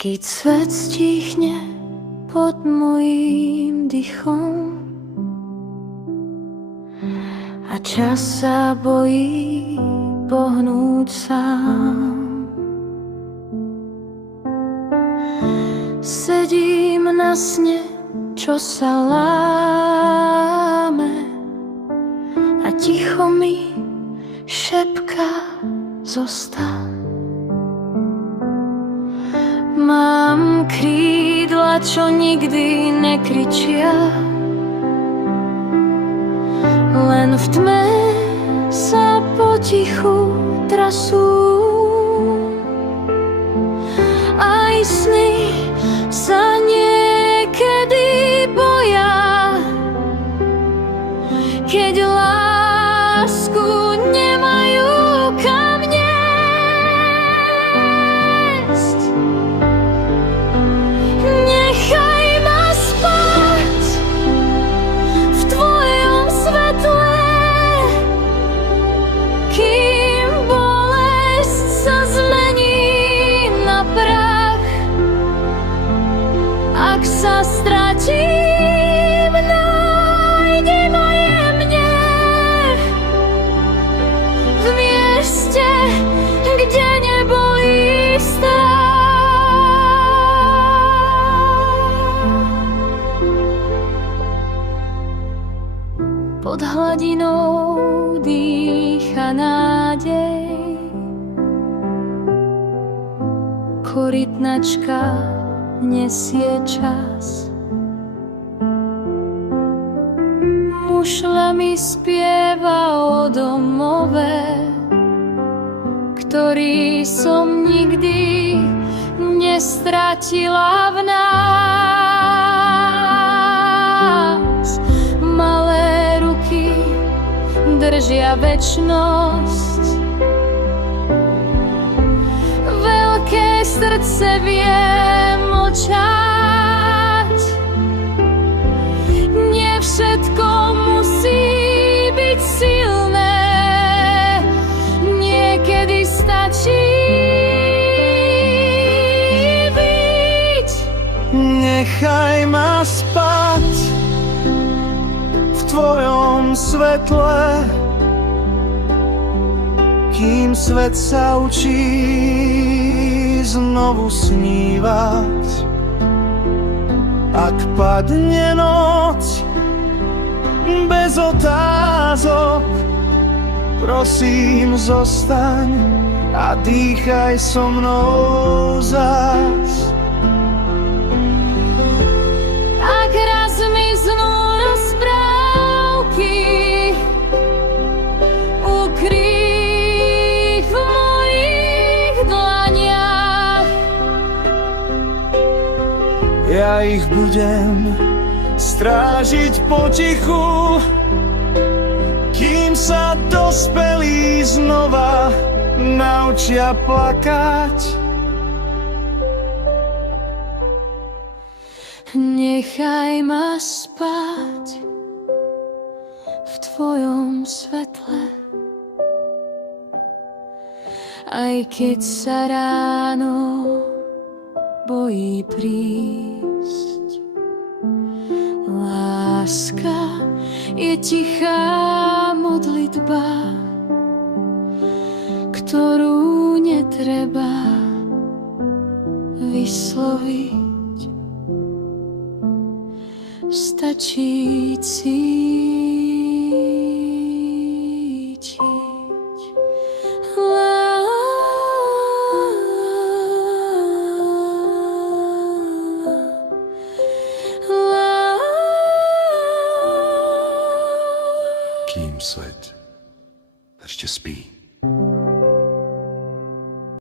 Keď svet stichne pod mojím dychom a čas sa bojí pohnúť sám, sedím na sne, čo sa láme, a ticho mi šepká: zostaň. Mám krídla, čo nikdy nekričia, len v tme sa potichu trasú. Aj sny sa niekedy boja, keď lásku nemajú kam niesť. Nechaj ma spať v tvojom svetle, kým bolesť sa zmení na prach. Ak sa stratím, nájdi ma jemne v mieste, kde nebolí strach. Pod hladinou dýcha nádej, korytnačka nesie čas. Mušľa mi spieva o domove, ktorý som nikdy nestratila v nás. Malé ruky držia večnosť, veľké srdce vie mlčať. Nie všetko musí byť silné, niekedy stačí byť. Nechaj ma spať v tvojom svetle, kým svet sa učí znovu snívať. Ak padne noc bez otázok, prosím, zostaň a dýchaj so mnou zas. Ak raz miznú rozprávky, ukryj v mojich dlaniach. Ja ich budem strážiť potichu, kým sa dospelí znova naučia plakať. Nechaj ma spať v tvojom svetle, aj keď sa ráno bojí prísť. Láska je tichá modlitba, ktorú netreba vysloviť. Stačí cítiť. Kým svet ešte spí.